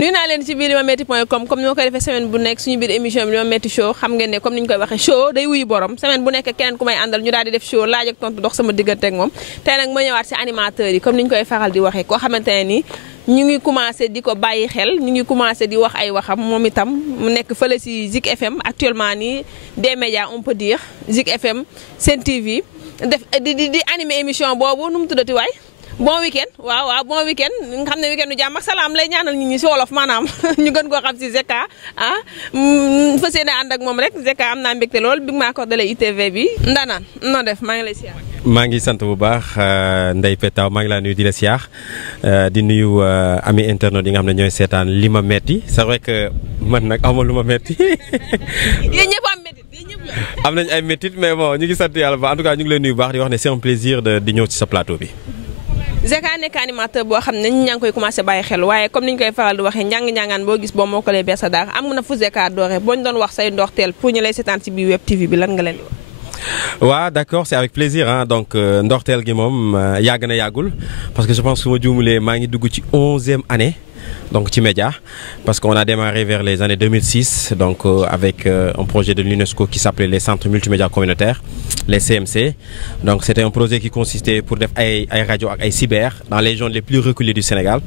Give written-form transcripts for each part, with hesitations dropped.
nuyu naa leen ci biir limametti.com comme ni ma koy defee semaine bu nekk suñu biir émission bi Limametti show xam ngeen ne comme ni ñu koy waxee show day wuyu borom semaine bu nekk keneen ku may àndal ñu daal di def show laaj ak tontu dox sama diggante ak moom tey nag ma ñëwaat ci animateurs yi comme ni ñu koy faral di waxee koo xamante ne ni ñu ngi commencé di ko bàyyi xel ñu ngi commencé di wax ay waxam moom itam mu nekk fële ci Zik FM actuellement nii des médias on peut dire Zik FM Sen TV def di animer émission boobu nu mu tuddati waay bon week-end waaw bon week-end nga xam ne week-end jàmm ak salaam lay ñaanal nit ñi si wolof maanaam ñu gën koo xam si Zeka fas yéene ànd ak moom rek Zeka am naa mbégte lool bi ma accordé ITV bi ndaanaan noo def maa ngi lay siyaar. maa ngi sant bu baax Ndeye Pétaw maa ngi laa nuyu di la siyaar di nuyu ami internet yi nga xam ne ñooy seetaan Limametti c'est vrai que man nag amul lu ma metti yéen ñëpp am métit yéen ñëpp am nañ ay métit mais bon ñu ngi sant yàlla ba en tout cas ñu ngi lay nuyu bu baax di wax ne c'est un plaisir di ñëw ci sa plateau bi. Zeka nekk animateur boo xam ne ñi ñaa ngi koy commencé bàyyi xel waaye comme ni ñu koy faral di waxee njàng-njàngaan boo gis boo moo ko lay bees a daax am na fu Zeka dooree boo ñu doon wax say ndorteel pour ñu lay seetaan ci biir web TV bi lan nga leen di wax. waaw d'accord c'est avec plaisir hein donc ndorteel gi moom yàgg na yàggul parce que je pense que su ma juumulee maa ngi dugg ci 11e année donc ci média parce qu'on a démarré vers les années 2006 donc avec un projet de l'UNESCO qui s'appelait les centres multimédia communautaires les CMC donc c'était un projet qui consistait pour def ay rajo ak ay cyber dans les zones les plus reculées du Sénégal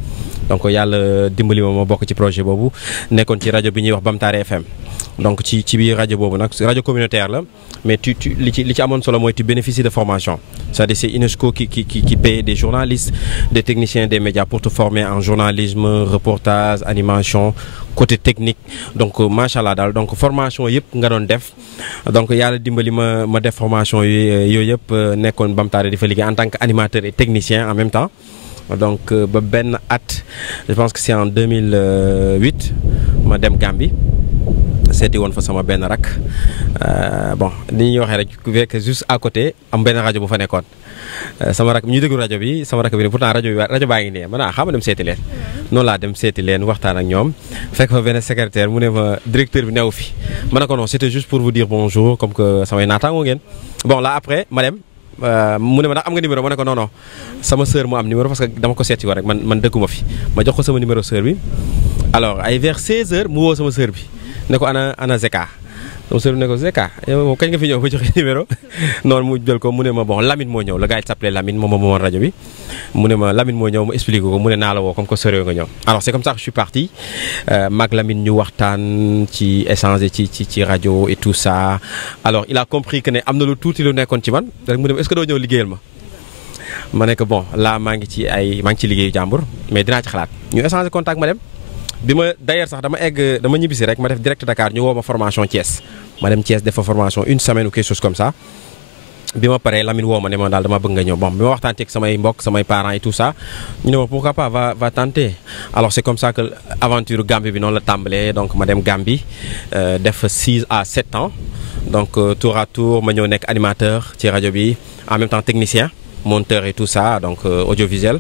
donc yàlla dimbali ma bokk ci projet boobu nekkoon ci rajo bi ñuy wax Bamtare FM donc ci biir rajo boobu nag rajo communautaire la mais li ci amoon solo mooy tu bénéficies de formation c'est-à-dire c'est UNESCO qui paye des journalistes des techniciens des médias pour te former en journalisme reportage animation côté technique donc machallah daal donc formation yëpp nga doon def donc yàlla dimbali ma def formation yooyu yëpp nekkoon Bamtare di fa liggéey en tant qu'animateur et technicien en même temps donc ba benn at je pense que c'est en 2008 ma dem Gambie seeti woon fa sama benn rak bon ni ñuy waxee rek fekk juste à côté am benn rajo bu fa nekkoon sama rak ñu déglu rajo bi sama rak bi ne pourtant rajo baa ngi nee man xam dem seeti leen noonu laa dem seeti leen waxtaan ak ñoom fekk fa benn secrétaire mu ne ma directeur bi new fi ma ne ko non c'était juste pour vous dire bonjour comme que samay naataango ngeen bon là après ma dem mu ne ma ndax am nga numéro ma ne ko non sama sœur moo am numéro parce que dama ko seeti woon rek man dëkkuma fi ma jox ko sama numéro sœur bi alors ay vers 16h mu woo sama sœur bi ne ko ana Zeka sama sœur bi ne ko Zeka yow kañ nga fi ñëw ba joxe numéro noonu mu jël ko mu ne ma bon Lamine moo ñëw le gars il s'appelait Lamine moom moo rajo bi mu ne ma Lamine moo ñëw mu expliqué ko mu ne naa la woo comme que sore nga ñëw alors c'est comme ça que je suis parti mag Lamine ñu waxtaan ci échanger ci rajo et tout ça alors il a compris que ne am na lu tuuti lu nekkoon ci man rek mu ne est-ce que doo ñëw liggéeyal ma ne ko bon là maa ngi ci liggéeyu jàmbur mais dinaa ci xalaat ñu échanger contact ma dem bi ma d'ailleurs sax dama ñibbisi rek ma def direct Dakar ñu woo ma formation Thiès ma dem Thiès def fa formation une semaine ou quelque chose comme ça bi ma paree Lamine woo ma ne ma daal dama bëgg nga ñëw bon bi ma waxtaan ak samay mbokk samay parents et tout ça ñu ne ma pourquoi pas va tenter alors c'est comme ça que aventure Gambie bi noonu la tàmbalee donc ma dem Gambie def fa 6 à 7 ans donc tour à tour ma ñëw nekk animateur ci rajo bi en même temps technicien monteur et tout ça donc audiovisuel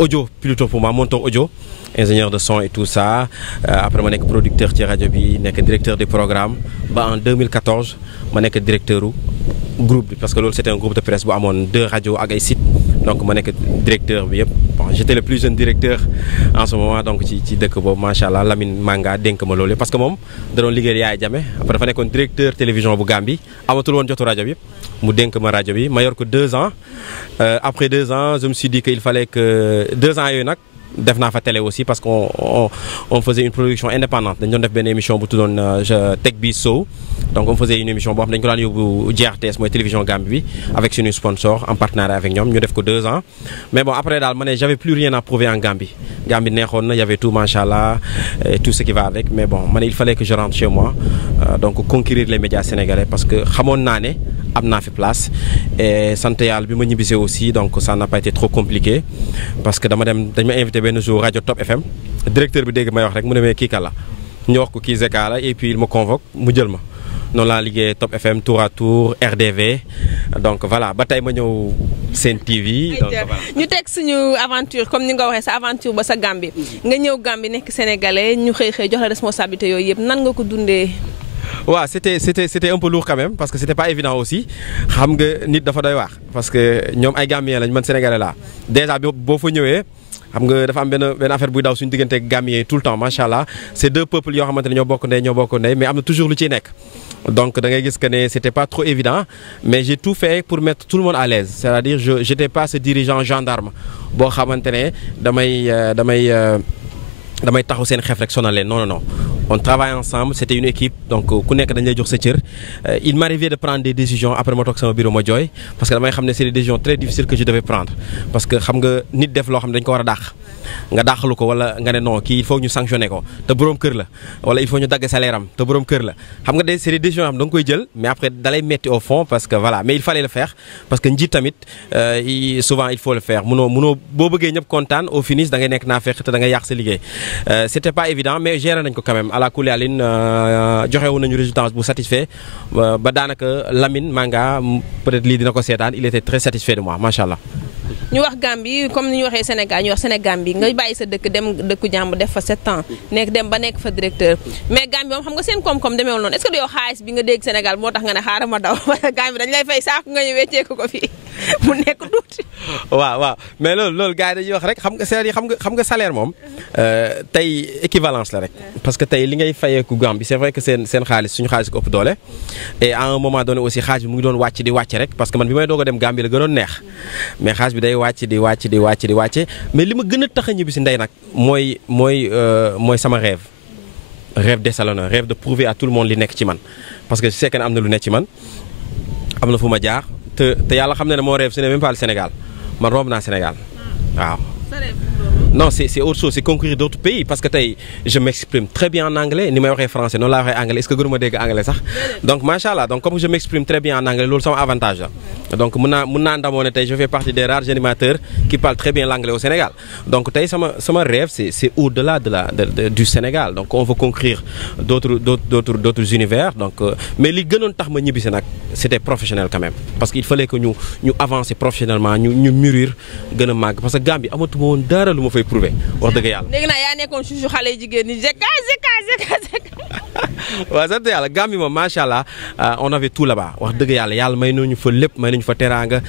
audio plutôt pour moi monteur audio ingénieur de son et tout ça après ma nekk producteur ci rajo bi nekk directeur du programme ba en 2014 ma nekk directeur groupe bi parce que loolu c'était un groupe de presse bu amoon 2 radios ak ay sites donc ma nekk directeur bi yëpp bon j'étais le plus jeune directeur en ce moment donc ci dëkk boobu macha allah Lamine Manga dénk ma loolu parce que moom da doon liggéey Yaay Jammeh après dafa nekkoon directeur télévision bu Gambie amatul woon jotu rajo bi mu dénk ma rajo bi ma yor ko 2 ans après 2 ans je me suis dit que il fallait que 2 ans yooyu nag def naa fa télé aussi parce qu'on faisait une production indépendante dañu doon def benn émission bu tuddoon Tech Biz Show donc on faisait une émission boo xam dañu ko daan yóbbu GRTS mooy télévision Gambie bi avec suñu sponsor en partenariat avec ñoom ñu def ko 2 ans mais bon après daal ma ne j'avais plus rien à prouver en Gambie neexoon na y avait tout machallah et tout ce qui va avec mais bon ma ne il fallait que je rentre chez moi donc conquérir les médias sénégalais parce que xamoon naa ne am naa fi place et sant yàlla bi ma ñibbisee aussi donc ça n'a pas été trop compliqué parce que dañ ma invité benn jour rajo Top FM directeur bi dégg may wax rek mu ne mais kii kala ñu wax ko kii Zeka la et puis il me convoque mu jël ma noonu laa liggéey Top FM tour à tour RDV donc voilà ba tey ma ñëw Sen TV donc voilà. ñu teg suñu aventure comme ni nga waxee sa aventure ba sa Gambie nga ñëw Gambie nekk sénégalais ñu xëy jox la responsabilité yooyu yëpp nan nga ko dundee. waaw c'était un peu lourd quand même parce que c'était pas évident aussi xam nga nit dafa doy wax parce que ñoom ay Gambiens lañ man sénégalais laa déjà boo fa ñëwee xam nga dafa am benn affaire buy daw suñu diggante Gambien tout le temps macha allah c'est deux peuples yoo xamante ne ñoo bokk ndey mais am na toujours lu ciy nekk. Donc da ngay gis que ne c'était pas trop évident mais j'ai tout fait pour mettre tout le monde à l'aise c'est-à-dire j'étais pas ce dirigeant gendarme boo xamante ne damay taxaw seen xef rek sonal leen non on travaille ensemble c'était une équipe donc ku nekk dañ lay jox sa cër il m'arrivait de prendre des décisions après ma toog sama bureau ma jooy parce que damay xam ne c'est des décisions très difficiles que je devais prendre parce que xam nga nit def loo xam ne dañ ko war a dàq nga dàqalu ko wala nga ne non kii il faut ñu sanctionner ko te boroom kër la wala il faut ñu dagg salaire am te boroom kër la xam nga c'est des décisions am da nga koy jël mais après dalay metti au fond parce que voilà mais il fallait le faire parce que njiit tamit souvent il faut le faire munoo boo bëggee ñëpp kontaan au finish da ngay nekk naa fekk te da ngay yàq sa liggéey c'était pas évident mais géré nañ ko quand même à la kulli alin joxe wu nañu résultat bu satisfait ba daanaka Lamine Manga peut-être lii dina ko seetaan il était très satisfait de moi macha allah. ñu wax Gambie comme ni ñu waxee Sénégal ñu wax Sénégambie nga bàyyi sa dëkk dem dëkku jàmm def fa 7 ans dem ba nekk fa directeur mais Gambie moom xam nga seen koom-koom demeewul noonu est-ce que yow xaalis bi nga dégg Sénégal moo tax nga ne xaaral ma daw Gambie dañ lay fay saako nga ñu wecceeku ko fii mu nekk tuuti. waaw mais loolu gars yi dañuy wax rek xam nga c'est-à-dire xam nga salaire moom tey équivalence la rek parce que tey li ngay fayeeku Gambie c'est vrai que seen xaalis suñu xaalis ko ëpp doole et à un moment donné aussi xaalis bi mu ngi doon wàcc di wàcc rek parce que man bi may doog a dem Gambie la gënoon neex mais xaalis bi day wàcc di wàcce mais li ma gën a tax a ñibbi si ndey nag mooy sama rêve désalonneur rêve de prouver à tout le monde li nekk ci man parce que je sais que am na lu nekk ci man am na fu ma jaar te yàlla xam na ne mon rêve ce n'est même pas le Sénégal man romb naa Sénégal waaw. Non, c'est autre chose, c'est conquérir d'autres pays parce que je m'exprime très bien en anglais ni may waxee français noonu laa waxee anglais est-ce que gënuma dégg anglais sax donc machallah donc comme je m'exprime très bien en anglais loolu sama avantage la donc mën naa ndamoo ne tey je fais partie des rares animateurs qui parlent très bien l'anglais au Sénégal donc tey sama rêve c'est au-delà du Sénégal donc on veut conquérir d'autres univers donc mais li gënoon tax ma ñibbisi nag c'était professionnel quand même parce que il fallait que ñu avancer professionnellement ñu mûrir gën a màgg parce que Gambie amatuma woon dara lu ma fay prouver wax dëgg yàlla. léegi nag yaa nekkoon suñu xale jigéen ñi zeka. waaw sant yàlla Gambie moom macha allah on avait tout là-bas wax dëgg yàlla may nañu fa lépp may nañu fa teraanga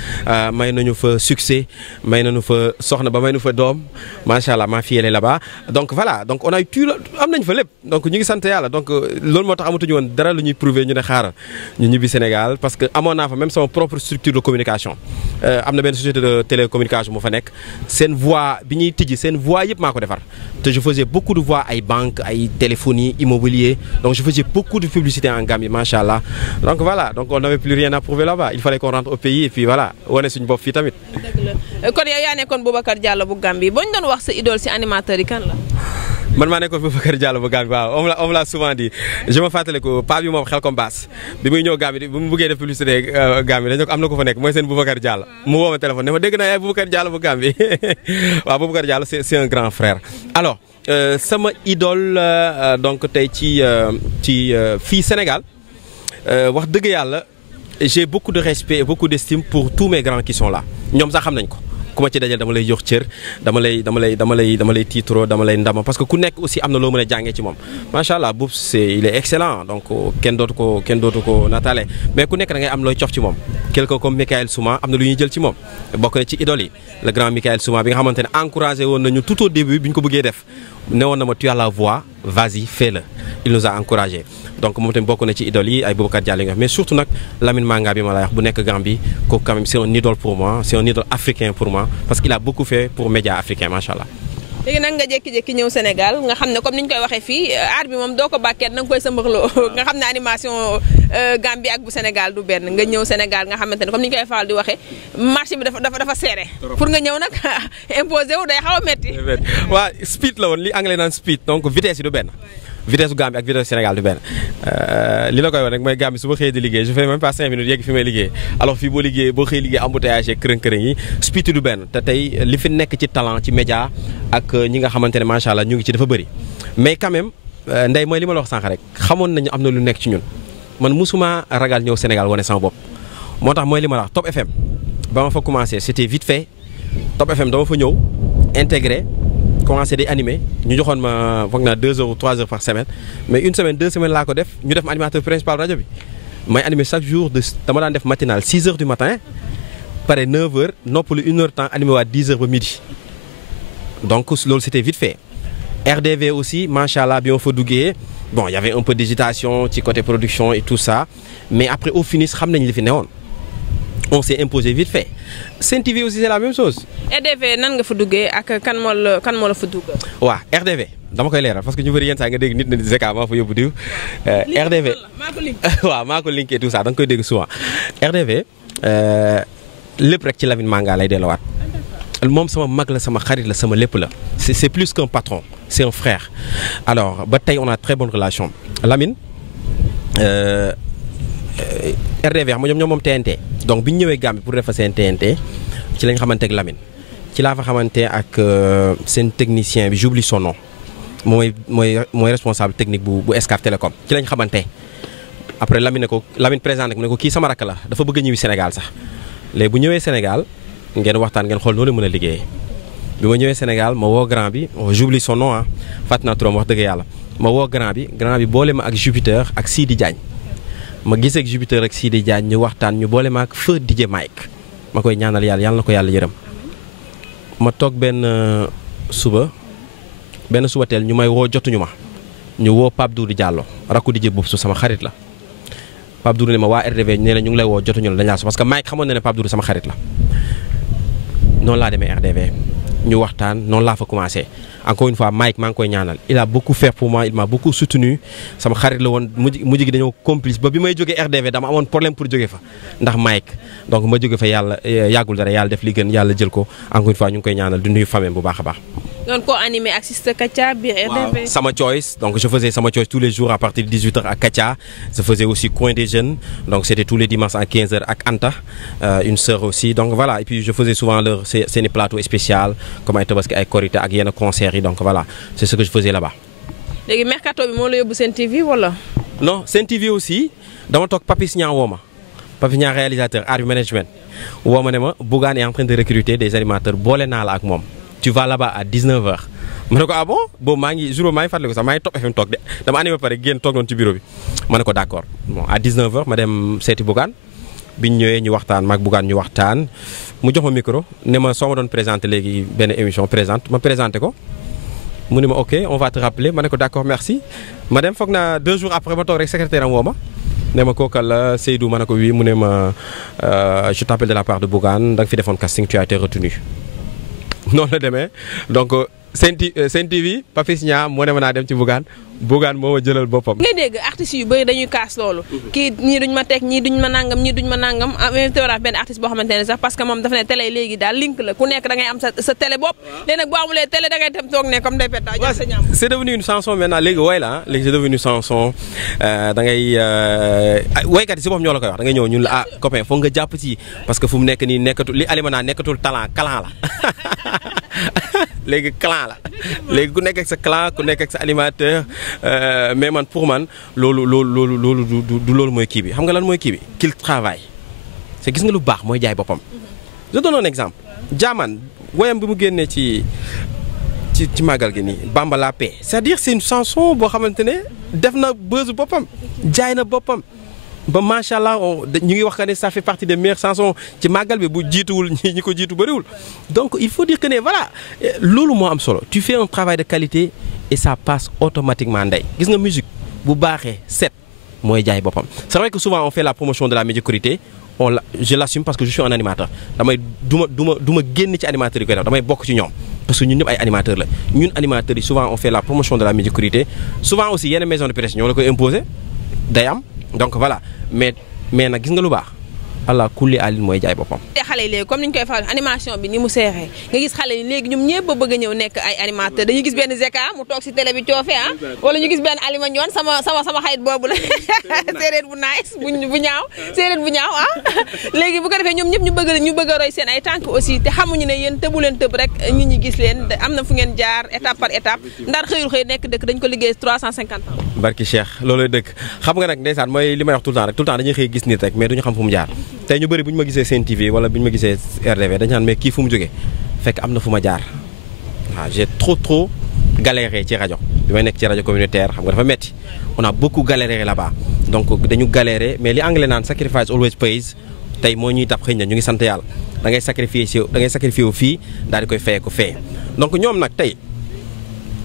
may nañu fa succès may nañu fa soxna ba may nañu fa doom macha allah ma fille elle est là-bas donc voilà donc on a eu tout am nañu fa lépp donc ñu ngi sant yàlla donc loolu moo tax amatuñu woon dara lu ñuy prouver ñu ne xaaral ñu ñibbi Sénégal parce que amoon naa fa même sama propre structure de communication am na benn société de télécommunication mu fa nekk seen voix bi ñuy tijji seen voix yëpp maa ko defar te je faisais beaucoup de voix ay banque ay téléphonie immobilier donc je faisais beaucoup de publicité en Gambie macha allah donc voilà donc on n'avait plus rien à prouver là-bas il fallait qu'on rentre au pays et puis voilà wane suñu bopp fii tamit. dëgg la kon yow yaa nekkoon Boubacar Diallo bu Gambie boo ñu doon wax sa idole ci animateur yi kan la. man maa nekkoon Boubacar Diallo bu Gambie waaw on l'a souvent dit je me fàttali ko paa bi moom xel comme baas bi muy ñëw Gambie bi mu bëggee def publicité Gambie dañu ko am na ko fa nekk mooy seen Boubacar Diallo mu woo ma téléphone ne ma dégg naa yaay Boubacar Diallo bu Gambie waaw Boubacar Diallo c'est un grand frère alors. sama idole donc tey ci fii Sénégal wax dëgg yàlla j'ai beaucoup de respect et beaucoup d'estime pour tous mes grands qui sont là ñoom sax xam nañ ko ku ma ci dajal dama lay jox cër dama lay tiitro dama lay ndama parce que ku nekk aussi am na loo mën a jàngee ci moom macha allah Boubs il est excellent donc kenn dootu ko natale mais ku nekk da ngay am looy cof ci moom quelqu'un comme Michael Souma am na lu ñuy jël ci moom bokk na ci idole yi le grand Michael Souma bi nga xamante ne encouragé woon nañu tout au début bi ñu ko bëggee def ne woon na ma tu as la voix vas-y fais-le il nous a encouragé donc moom tamit bokk na ci idole yi ay Boubacar Diallo yi nga mais surtout nag Lamine Manga bi ma lay wax bu nekk Gambie kooku quand même c'est un idole pour moi c'est un idole africain pour moi parce qu'il a beaucoup fait pour médias africains macha allah. léegi nag nga jékki-jékki ñëw Sénégal nga xam ne comme ni ñu koy waxee fii art bi moom doo ko bàkkeet na nga koy sëmbaxloo nga xam ne animation Gambie ak bu Sénégal du benn nga ñëw Sénégal nga xamante ne comme ni ñu koy faral di waxee marché bi dafa serré pour nga ñëw nag imposé wu day xaw a métti. waaw speed la woon li anglais naan speed donc vitesse yi du benn. vitesse su Gambie ak vitesse Sénégal du benn li la koy wax rek mooy Gambie su ma xëyee di liggéey je fais même pas 5 minutes yegg fi may liggéey alors fii boo xëy liggéey embouteillage yeeg kërën-kërën yi speed du benn te tey li fi nekk ci talent ci média ak ñi nga xamante ne macha allah ñu ngi ci dafa bëri mais quand même ndey mooy li ma la wax sànq rek xamoon nañu am na lu nekk ci ñun man musuma ragal ñëw Sénégal wane sama bopp moo tax mooy li ma la wax Top FM ba ma fa commencé c'était vite fait Top FM dama fa ñëw intégré commencé di animer ñu joxoon ma foog naa 2 heures ou 3 heures par semaine mais une semaine 2 semaines laa ko def ñu def ma animateur principal rajo bi may animer chaque jour dama daan def matinale 6 heures du matin pare 9 heures noppalu 1 heure temps animé waa 10 heures ba midi donc loolu c'était vite fait. RDV aussi machallah bi ma fa duggee bon y avait un peu d'hésitation ci côté production et tout ça mais après au finish xam nañ li fi newoon on s'est imposé vite fait. Sen TV aussi c'est la même chose. RDV nan nga fa duggee ak kan moo la fa dugg. waaw RDV dama koy leeral parce que ñu bëri yenn saa nga dégg nit na Zeka maa fa yóbbu diw. RDV waaw maa ko linké tout ça da nga koy dégg souvent. RDV lépp rek ci Lamine Manga lay delluwaat. moom sama mag la sama xarit la sama lépp la. c'est plus qu'un patron c'est un frère. alors ba tey on a très bonne relation Lamine. RDV xam nga ñoom moom TNT donc bi ñu ñëwee Gambie pour defa seen TNT ci lañ xamante ak Lamine ci laa fa xamante ak seen technicien bi j'oublie son nom mooy responsable technique bu Excaf Télécom ci lañ xamante après Lamine présenté ne ko kii sama rakk la dafa bëgg a ñëwi Sénégal sax léegi bu ñëwee Sénégal ngeen waxtaan ngeen xool noonu la mën a liggéeyee bi ma ñëwee Sénégal ma woo grand bi j'oublie son nom fàtt naa turam wax dëgg yàlla ma woo grand bi boole ma ak Jupiter ak Sidi Diagne ma gisee ak Jupiter ak Sidi Diagne ñu waxtaan ñu boole ma ak feu DJ Mike ma koy ñaanal yàlla na ko yàlla yërëm ma toog benn suba teel ñu may woo jotuñu ma ñu woo Pape Doudou Diallo rakku DJ boobu su sama xarit la Pape Doudou ne ma waa RDV nee na ñu ngi lay woo jotuñu la dañ laa so parce que Mike xamoon na ne Pape Doudou sama xarit la noonu laa demee RDV ñu waxtaan noonu laa fa commencé encore une fois Mike maa ngi koy ñaanal il a beaucoup fait pour moi il m'a beaucoup soutenu sama xarit la woon mujj gi dañoo complice ba bi may jógee RDV dama amoon problème pour jóge fa ndax Mike donc ma jóge fa yàlla yàggul dara yàlla def li gën yàlla jël ko encore une fois ñu ngi koy ñaanal di nuyu famille bu baax a baax. doon ko animé ak Sister Katia biir RDV. Sama Choice donc je faisais Sama Choice tous les jours à partir de 18h ak Katia je faisais aussi Coin des Jeunes donc c'était tous les dimanches à 15h ak Anta une sœur aussi donc voilà et puis je faisais souvent leur seeni plateau spécial comme ay Tabaski ay Korité ak yenn concerts yi donc voilà c'est ce que je faisais là-bas. léegi mercato bi moo la yóbbu Sen TV wala. non Sen TV aussi dama toog Papis Niang woo ma Papis Niang réalisateur art du management woo ma ne ma Bougane est en train de recruter des animateurs boole naa la ak moom. tu vas là-bas à 19h ma ne ko ah bon boobu maa ngi fàttaliku sax maa ngi Top FM toog de dama animé pare génn toog noonu ci bureau bi ma ne ko d'accord bon à 19h ma dem seeti Bougane bi ñu ñëwee ñu waxtaan maag Bougane ñu waxtaan mu jox ma micro ne ma soo ma doon présenté léegi benn émission ma présenté ko mu ne ma ok on va te rappeler ma ne ko d'accord merci ma dem foog naa 2 jours après ma toog rek secrétaire am woo ma ne ma kookal la Seydou ma ne ko oui mu ne ma je t'appelle de la part de Bougane da nga fi defoon casting tu as été retenu noonu la demee donc Sen TV Papis Niang moo ne ma naa dem ci Bougane moo ma jëlal boppam. ngay dégg artistes yu bëri dañuy kaas loolu. kii ñii duñ ma teg ñii duñ ma nangam invité wala benn artiste boo xamante ne sax parce que moom dafa ne télé léegi daal link la ku nekk da ngay am sa télé bopp. léegi nag boo amulee télé da ngay dem toog ne comme day petta jàpp sa ñaam. c'est devenu une chanson maintenant léegi woy la léegi c'est devenu chanson da ngay woykat yi si boppam ñoo la koy wax da ngay ñëw ñun la ah copain foog nga jàpp ci parce que fu mu nekk nii nekkatul li Alima naa nekkatul talent clan la léegi clan la léegi ku nekk ak sa clan ku nekk ak sa animateur mais man pour man loolu du loolu mooy kii bi xam nga lan mooy kii bi qu'il travaille c'est gis nga lu baax mooy jaay boppam. je donne un exemple Jaaman woyam bi mu génnee ci màggal gi nii Bamba la paix c'est-à-dire c'est une chanson boo xamante ne def na buzz boppam jaay na boppam ba macha allah ñu ngi wax que ne ça fait partie des meilleures chansons ci màggal bi bu jiituwul ñi ko jiitu bëriwul donc il faut dire que ne voilà loolu moo am solo tu fais un travail de qualité et ça passe automatiquement ndey gis nga musique bu baaxee set mooy jaay boppam c'est vrai que souvent on fait la promotion de la médiocrité je l'assume parce que je suis un animateur damay du ma génn ci animateurs yi koy def damay bokk ci ñoom parce que ñun ñëpp ay animateurs la ñun animateurs yi souvent on fait la promotion de la médiocrité souvent aussi yenn maison de presse ñoo la koy imposer day am donc voilà mais nag gis nga lu baax allah kulli alin mooy jaay boppam. xale yi léegi comme ni ñu koy faral animation bi ni mu seexee nga gis xale yi léegi ñoom ñëpp bëgg a ñëw nekk ay animateur dañuy gis benn Zeka mu toog si télé bi coofe wala ñu gis benn Alima Ndione sama xarit boobu la séeréer bu nice bu ñaaw séeréer bu ñaaw léegi bu ko defee ñoom ñëpp ñu bëgg a roy seen ay tànk aussi te xamuñu ne yéen tëbu leen tëb rek nit ñi gis leen am na fu ngeen jaar étape par étape Ndar xëyul xëy nekk dëkk dañ ko liggéey 350 ans. barki Cheikh loolooy dëkk xam nga nag ndeysaan mooy li may wax tout le temps dañuy xëy gis nit rek mais duñu xam fu mu jaar tey ñu bëri bu ñu ma gisee Sen TV wala bu ñu ma gisee RDV dañu naan mais kii fu mu jógee fekk am na fu ma jaar waaw j'ai trop galéré ci rajo bi may nekk ci rajo communautaire xam nga dafa metti on a beaucoup galéré là-bas donc dañu galéré mais li anglais naan sacrifice always pays tey moo ñuy tab xëy na ñu ngi sant yàlla da ngay sacrifier wu fii daal di koy fayee ko fee donc ñoom nag tey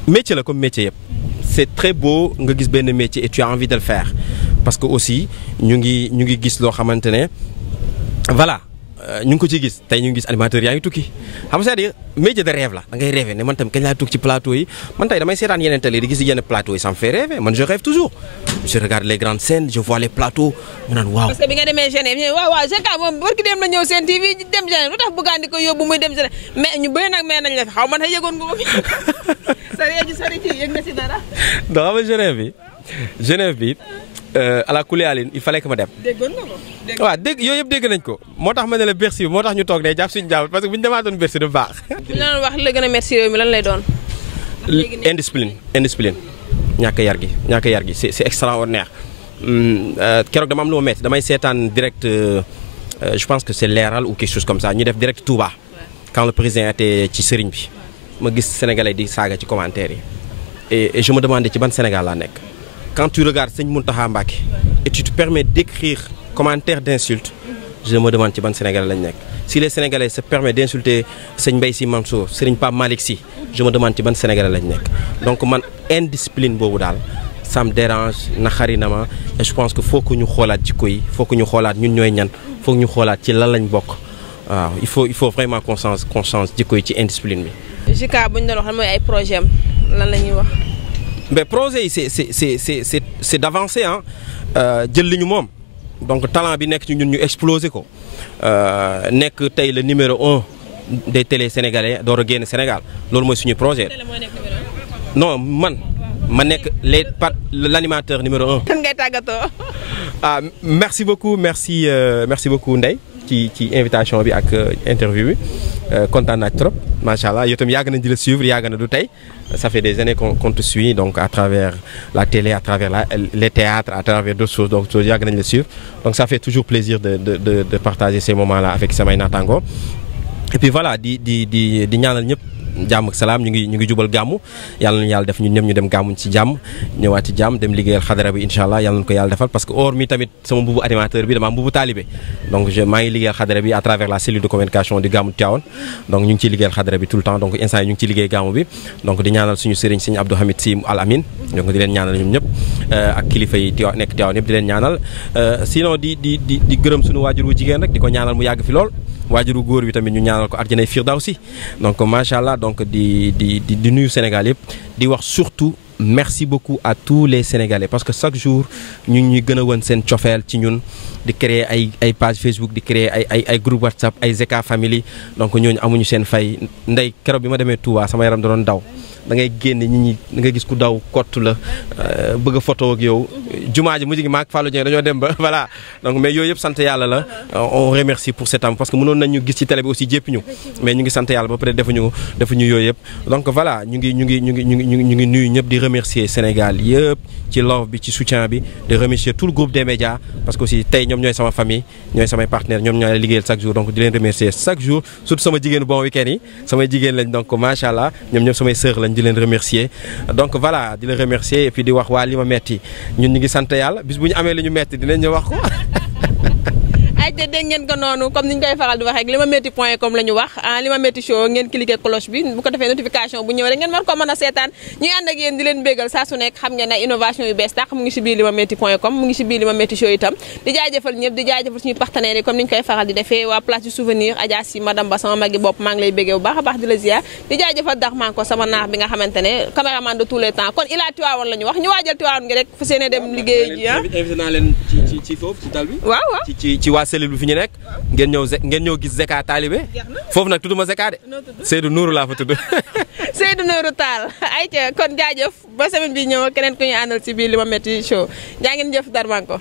métier la comme métier yëpp c'est très beau nga gis benn métier et tu as envie de le faire parce que aussi ñu ngi gis loo xamante ne voilà ñu ngi ko ci gis tey ñu ngi gis animateur yaa ngi tukki xam nga c'est-à-dire métier de rêve la da ngay rêver ne man tam kañ laa tukki ci plateau yi man tey damay seetaan yeneen télé di gis yenn plateau yi ça me fait rêver man je rêve toujours je regarde les grandes scènes je vois les plateaux mu naan waaw. parce que bi nga demee Genève ñu waaw Zeka moom barki dem na ñëw seen TV dem Genève lu tax bëggaan di ko yóbbu muy dem Genève mais ñu bëri nag mais nañ la fi xaw man a yëgoon nga ko fi sori ci yëg nga si dara. donc xam nga Genève bi ala kulli alin il fallait que ma dem. déggoon nga ko. waaw dégg yooyu yëpp dégg nañ ko moo tax ma ne la Bercy moo tax ñu toog ne jàpp suñu jàmm parce que bu ñu demaatoon Bercy du baax. li la doon wax la gën a merci réew mi lan lay doon. indiscipline ñàkk a yar gi c'est extraordinaire keroog dama am lu ma metti damay seetaan direct je pense que c'est Leral ou quelque chose comme ça ñu def direct Touba quand le président était ci sëriñ bi ma gis sénégalais di saaga ci commentaire yi et je me demandais ci ban Sénégal laa nekk. Quand tu regardes Seigne Mountakha Mbacké et tu te permets d'écrire commentaires d'insultes, je me demande ci ban Sénégalais lañ nekk. Si les Sénégalais se permettent d'insulter Seigne Mbaye Sy Mansour, Serigne Pape Malick Sy, je me demande ci ban Sénégalais lañ nekk. Donc man indiscipline boobu daal ça me dérange naxari na ma et je pense que faut que ñu xoolaat jikko yi faut que ñu xoolaat ñun ñooy ñan faut que ñu xoolaat ci lan lañ bokk waaw il faut vraiment qu'on change jikko yi ci indiscipline bi. JK bu ñu doon wax lan mooy ay projet am lan la ñuy wax. mais projet yi c'est d'avancer ah jël li ñu moom donc talent bi nekk ci ñun ñu exploser ko nekk tey le numéro 1 des télé sénégalais door a génn Sénégal loolu mooy suñu projet. non ma nekk l'animateur numéro 1. kan ngay tàggatoo. ah merci beaucoup merci beaucoup Ndeye ci invitation bi ak interview bi kontaan naa trop macha allah yow tam yàgg nañ di la suivre yàgg na du tey. Ça fait des années qu'on te suit donc à travers la télé, à travers les théâtres, à travers d'autres choses donc yàgg nañ la suivre donc ça fait toujours plaisir de partager ces moments-là avec samay naataango et puis voilà di ñaanal ñëpp jàmm ak salaam ñu ngi jubal gàmmu yàlla nañu yàlla def ñun ñëpp ñu dem gàmmu ci jàmm ñëwaat ci jàmm dem liggéeyal xadara bi incha allah yàlla nañu ko yàlla defal parce que or mi tamit sama mbubu animateur bi dama am mbubu taalibe donc maa ngi liggéeyal xadara bi à travers la cellule de communication du gàmmu Tivaouane donc ñu ngi ciy liggéeyal xadara bi tout le temps donc instant yi ñu ngi ciy liggéey gàmmu bi donc di ñaanal suñu sëriñ sëriñ Abdou Hamid Sy Al Amin donc di leen ñaanal ñoom ñëpp ak kilifa yi nekk Tivaouane yëpp di leen ñaanal sinon di gërëm suñu waajur wu jigéen rek di ko ñaanal mu yàgg fi lool waajuru góor bi tamit ñu ñaanal ko arjanay firdawsi donc macha allah donc di nuyu Sénégal yëpp di wax surtout merci beaucoup à tous les Sénégalais parce que chaque jour ñu ngi ñuy gën a wan seen cofeel ci ñun di créer ay page Facebook di créer ay groupe WhatsApp ay Zeka Family donc ñooñu amuñu seen fay ndey keroog bi ma demee Touba sama yaram da doon daw da ngay génn nit ñi da ngay gis ku daw kottu la bëgg a photo ak yow jumaa ji mujj gi maak Fallou Dieng dañoo dem ba voilà donc mais yooyu yëpp sant yàlla la on remercie pour cet homme parce que mënoon nañ ñu gis ci télé bi aussi jéppi ñu mais ñu ngi sant yàlla ba peut-être defuñu yooyu yëpp donc voilà ñu ngi nuyu ñëpp di remercier Sénégal yëpp ci love bi ci soutien bi di remercier tout le groupe des médias parce que aussi tey ñoom ñooy sama famille ñooy samay partenaires ñoom ñooy liggéeyal chaque jour donc di leen remercier chaque jour surtout sama jigéenu bon week-end yi samay jigéen lañ donc macha allah ñoom ñëpp samay sœur lañ di leen remercier donc voilà di leen remercier et puis di wax waa li ma metti ñun ñu ngi sant yàlla bis bu ñu amee li ñu metti dinañ ñu wax ko. ay te dégg ngeen ko noonu comme ni ñu koy faral di waxee ak limametti.com la ñu wax Limametti show ngeen cliquer cloche bi bu ko defee notification bu ñëw rek ngeen war ko mën a seetaan ñuy ànd ak yéen di leen bégal saa su nekk xam ngeen ay innovation yu bees tax mu ngi si biir limametti.com mu ngi si biir Limametti show itam di jaajëfal ñëpp di jaajëfal suñu partenaires yi comme ni ñu koy faral di defee waa place du souvenir Adja si madame Ba sama magi bopp maa ngi lay bégee bu baax a baax di la ziar di jaajëfal dax maa ko sama naax bi nga xamante ne caméraman de tous les temps kon ilaa Tivaouane la ñu wax ñu waajal Tivaouane gi rek fa seene dem liggéey ji invité naa leen ci foofu ci tal bi waaw ci waa cellule bi fi ñu nekk ngeen ñëw gis Zeka Talibé foofu nag tudduma Zeka de Seydou Nourou laa fa tudd Seydou Nourou Tall ayca kon jaajëf ba semaine bi ñëw keneen ku ñu àndal ci biir Limametti show jaa ngeen jëf Darmanko